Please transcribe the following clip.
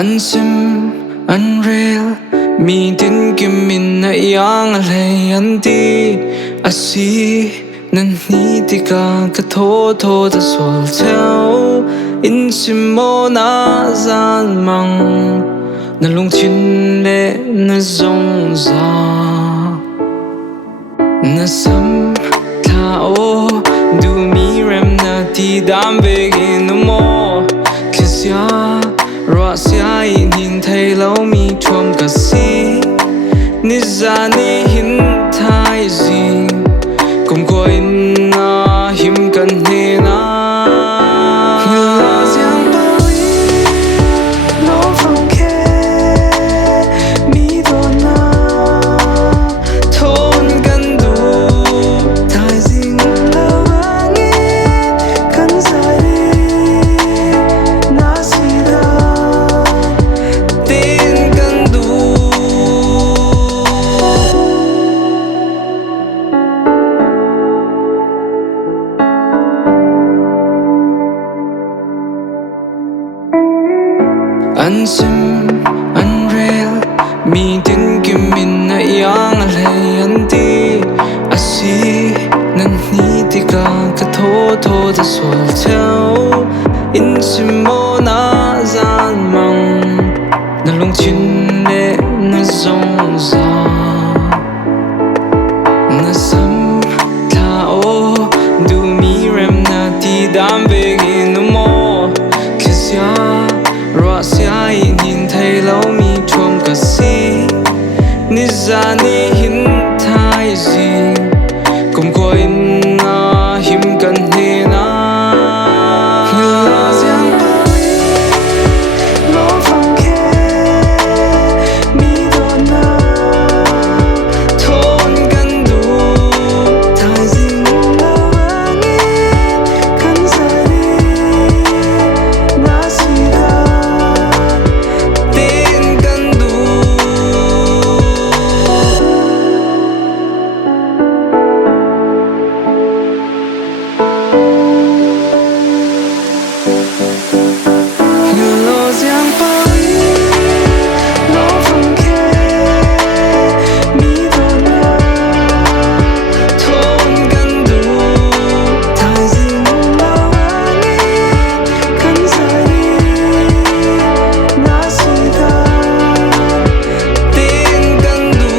chim unreal mi tin kim min na iang hlei an ti Asii hninh tikah ka thaw ta sual theu in chim mo na zaanmang na lungthin le na zong za na sam thlau du mi rem na ti dam begin no more Thlichia ruah sia hninh thei lomi thuam ka si Nizan nihin Thaizing kum ko in na him kan he na Lawngfangkehmi Dawtnak thon kan du Thaizing lawangin kan zaizong na sida tein kan du chim unreal mi tin kim min na iang hlei an ti Asii hninh tikah ka thaw ta sual theu in chim mo na zaanmang na lungthin le na zong za na sam thlau du mi rem na ti dam begin no more Thlichia ruah sia hninh thei lomi thuam ka si Nizan nihin Thaizing kum ko in na him kan he na Lawngfangkehmi Dawtnak thon kan du Thaizing lawangin kan zaizong na sida tein kan du Lawngfangkehmi Dawtnak thon kan du Thaizing lawangin kan zaizong na sida tein kan du